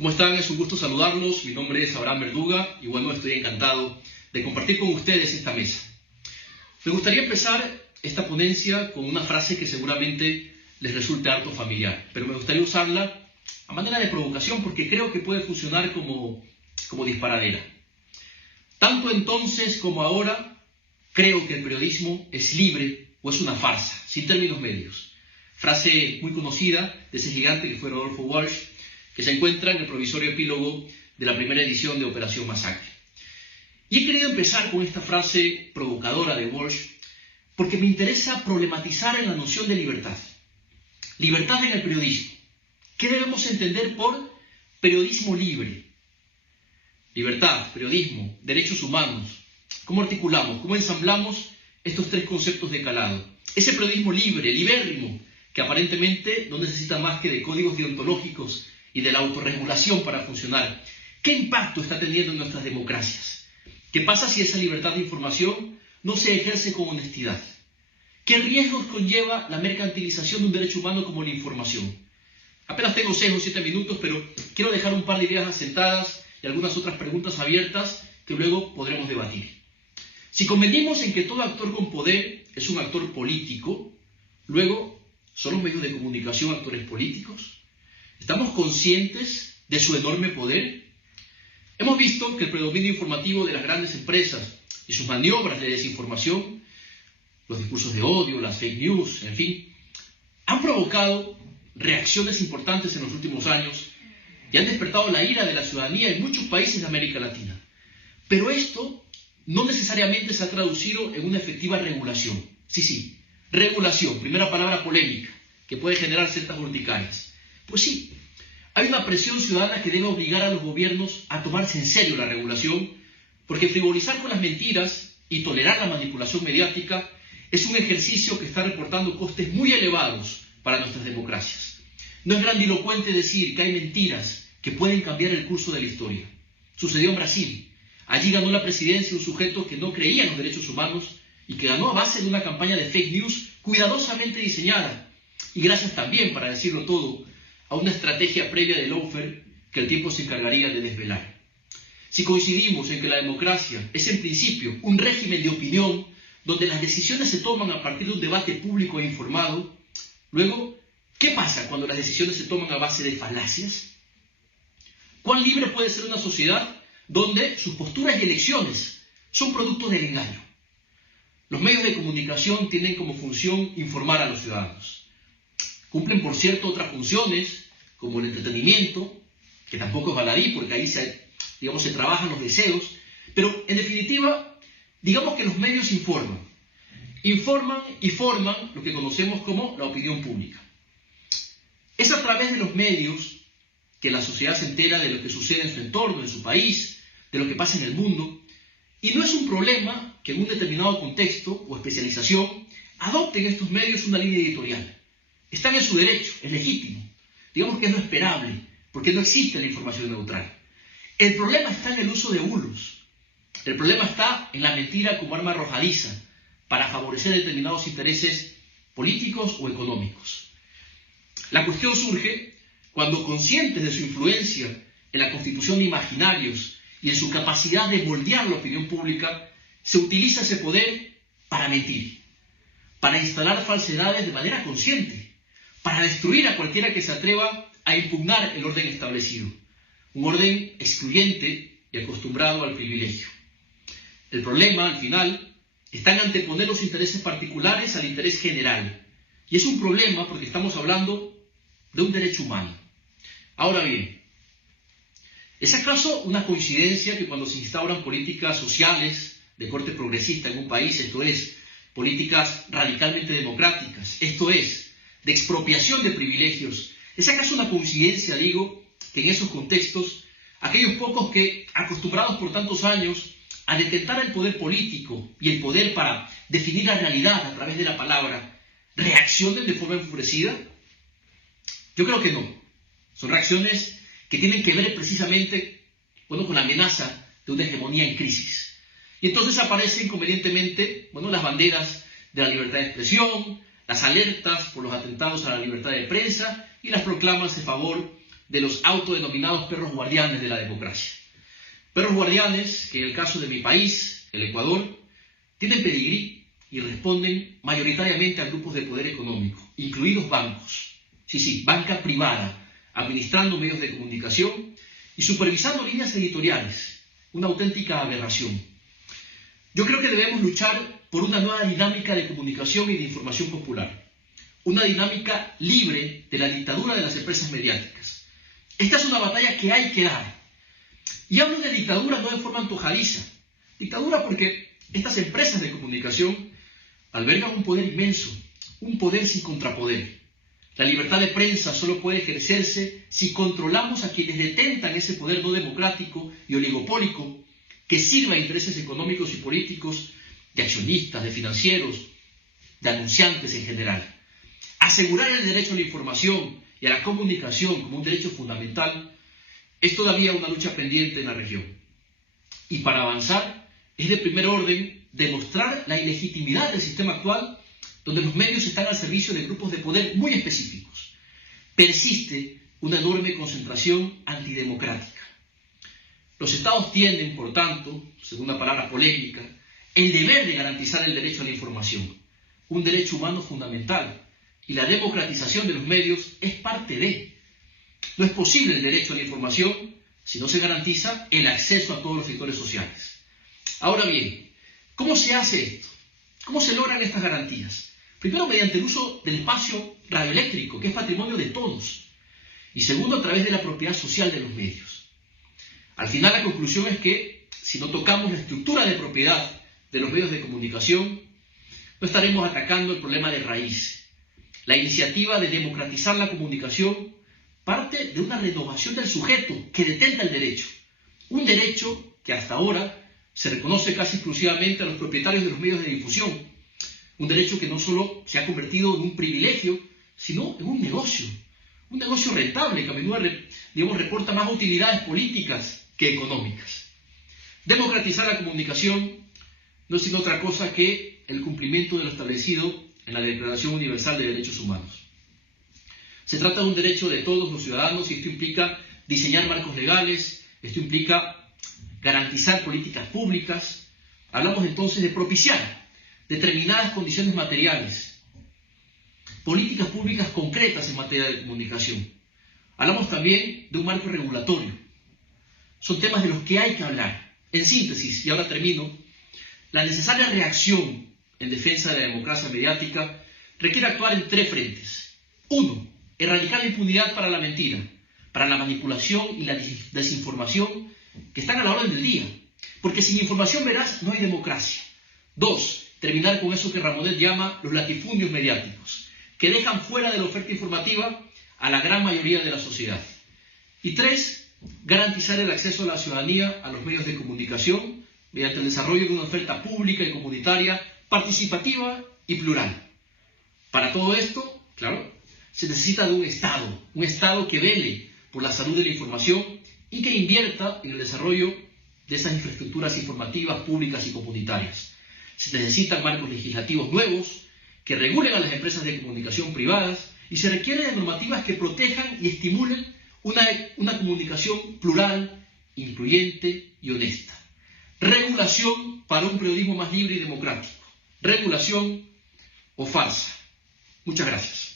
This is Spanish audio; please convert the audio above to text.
¿Cómo están? Es un gusto saludarlos. Mi nombre es Abraham Verduga y bueno, estoy encantado de compartir con ustedes esta mesa. Me gustaría empezar esta ponencia con una frase que seguramente les resulte harto familiar, pero me gustaría usarla a manera de provocación porque creo que puede funcionar como disparadera. Tanto entonces como ahora, creo que el periodismo es libre o es una farsa, sin términos medios. Frase muy conocida de ese gigante que fue Rodolfo Walsh, que se encuentra en el provisorio epílogo de la primera edición de Operación Masacre. Y he querido empezar con esta frase provocadora de Walsh porque me interesa problematizar en la noción de libertad. Libertad en el periodismo. ¿Qué debemos entender por periodismo libre? Libertad, periodismo, derechos humanos. ¿Cómo articulamos, cómo ensamblamos estos tres conceptos de calado? Ese periodismo libre, libérrimo, que aparentemente no necesita más que de códigos deontológicos y de la autorregulación para funcionar. ¿Qué impacto está teniendo en nuestras democracias? ¿Qué pasa si esa libertad de información no se ejerce con honestidad? ¿Qué riesgos conlleva la mercantilización de un derecho humano como la información? Apenas tengo 6 o 7 minutos, pero quiero dejar un par de ideas asentadas y algunas otras preguntas abiertas que luego podremos debatir. Si convenimos en que todo actor con poder es un actor político, luego, ¿son los medios de comunicación actores políticos? ¿Estamos conscientes de su enorme poder? Hemos visto que el predominio informativo de las grandes empresas y sus maniobras de desinformación, los discursos de odio, las fake news, en fin, han provocado reacciones importantes en los últimos años y han despertado la ira de la ciudadanía en muchos países de América Latina. Pero esto no necesariamente se ha traducido en una efectiva regulación. Sí, regulación, primera palabra polémica, que puede generar ciertas urticarias. Pues sí, hay una presión ciudadana que debe obligar a los gobiernos a tomarse en serio la regulación, porque frivolizar con las mentiras y tolerar la manipulación mediática es un ejercicio que está reportando costes muy elevados para nuestras democracias. No es grandilocuente decir que hay mentiras que pueden cambiar el curso de la historia. Sucedió en Brasil. Allí ganó la presidencia un sujeto que no creía en los derechos humanos y que ganó a base de una campaña de fake news cuidadosamente diseñada. Y gracias también, para decirlo todo, a una estrategia previa de lawfare que el tiempo se encargaría de desvelar. Si coincidimos en que la democracia es en principio un régimen de opinión donde las decisiones se toman a partir de un debate público e informado, luego, ¿qué pasa cuando las decisiones se toman a base de falacias? ¿Cuán libre puede ser una sociedad donde sus posturas y elecciones son producto del engaño? Los medios de comunicación tienen como función informar a los ciudadanos. Cumplen, por cierto, otras funciones, como el entretenimiento, que tampoco es baladí, porque ahí se trabajan los deseos, pero en definitiva, digamos que los medios informan y forman lo que conocemos como la opinión pública. Es a través de los medios que la sociedad se entera de lo que sucede en su entorno, en su país, de lo que pasa en el mundo, y no es un problema que en un determinado contexto o especialización adopten estos medios una línea editorial. Están en su derecho, es legítimo. Digamos que es lo esperable, porque no existe la información neutral. El problema está en el uso de bulos. El problema está en la mentira como arma arrojadiza para favorecer determinados intereses políticos o económicos. La cuestión surge cuando, conscientes de su influencia en la constitución de imaginarios y en su capacidad de moldear la opinión pública, se utiliza ese poder para mentir, para instalar falsedades de manera consciente, para destruir a cualquiera que se atreva a impugnar el orden establecido, un orden excluyente y acostumbrado al privilegio. El problema, al final, está en anteponer los intereses particulares al interés general, y es un problema porque estamos hablando de un derecho humano. Ahora bien, ¿es acaso una coincidencia que cuando se instauran políticas sociales de corte progresista en un país, esto es, políticas radicalmente democráticas, esto es, de expropiación de privilegios, ¿es acaso una coincidencia, digo, que en esos contextos, aquellos pocos que, acostumbrados por tantos años a detentar el poder político y el poder para definir la realidad a través de la palabra, reaccionen de forma enfurecida? Yo creo que no. Son reacciones que tienen que ver precisamente, con la amenaza de una hegemonía en crisis. Y entonces aparecen convenientemente, las banderas de la libertad de expresión, las alertas por los atentados a la libertad de prensa y las proclamas en favor de los autodenominados perros guardianes de la democracia. Perros guardianes que en el caso de mi país, el Ecuador, tienen pedigrí y responden mayoritariamente a grupos de poder económico, incluidos bancos. Sí, banca privada, administrando medios de comunicación y supervisando líneas editoriales. Una auténtica aberración. Yo creo que debemos luchar por una nueva dinámica de comunicación y de información popular. Una dinámica libre de la dictadura de las empresas mediáticas. Esta es una batalla que hay que dar. Y hablo de dictadura no de forma antojadiza. Dictadura porque estas empresas de comunicación albergan un poder inmenso, un poder sin contrapoder. La libertad de prensa solo puede ejercerse si controlamos a quienes detentan ese poder no democrático y oligopólico que sirva a intereses económicos y políticos de accionistas, de financieros, de anunciantes en general. Asegurar el derecho a la información y a la comunicación como un derecho fundamental es todavía una lucha pendiente en la región. Y para avanzar es de primer orden demostrar la ilegitimidad del sistema actual, donde los medios están al servicio de grupos de poder muy específicos. Persiste una enorme concentración antidemocrática. Los estados tienen, por tanto, según una palabra polémica, el deber de garantizar el derecho a la información, un derecho humano fundamental, y la democratización de los medios es parte de. No es posible el derecho a la información si no se garantiza el acceso a todos los sectores sociales. Ahora bien, ¿cómo se hace esto? ¿Cómo se logran estas garantías? Primero, mediante el uso del espacio radioeléctrico, que es patrimonio de todos. Y segundo, a través de la propiedad social de los medios. Al final, la conclusión es que, si no tocamos la estructura de propiedad de los medios de comunicación, no estaremos atacando el problema de raíz. La iniciativa de democratizar la comunicación parte de una renovación del sujeto que detenta el derecho. Un derecho que hasta ahora se reconoce casi exclusivamente a los propietarios de los medios de difusión. Un derecho que no solo se ha convertido en un privilegio, sino en un negocio rentable que a menudo reporta más utilidades políticas que económicas. Democratizar la comunicación no es sino otra cosa que el cumplimiento de lo establecido en la Declaración Universal de Derechos Humanos. Se trata de un derecho de todos los ciudadanos y esto implica diseñar marcos legales, esto implica garantizar políticas públicas. Hablamos entonces de propiciar determinadas condiciones materiales, políticas públicas concretas en materia de comunicación. Hablamos también de un marco regulatorio. Son temas de los que hay que hablar. En síntesis, y ahora termino, la necesaria reacción en defensa de la democracia mediática requiere actuar en tres frentes. 1. Erradicar la impunidad para la mentira, para la manipulación y la desinformación que están a la orden del día. Porque sin información veraz no hay democracia. 2. Terminar con eso que Ramonet llama los latifundios mediáticos, que dejan fuera de la oferta informativa a la gran mayoría de la sociedad. Y 3. Garantizar el acceso a la ciudadanía a los medios de comunicación mediante el desarrollo de una oferta pública y comunitaria participativa y plural. Para todo esto, claro, se necesita de un Estado que vele por la salud de la información y que invierta en el desarrollo de esas infraestructuras informativas públicas y comunitarias. Se necesitan marcos legislativos nuevos que regulen a las empresas de comunicación privadas y se requiere de normativas que protejan y estimulen una comunicación plural, incluyente y honesta. Regulación para un periodismo más libre y democrático. Regulación o farsa. Muchas gracias.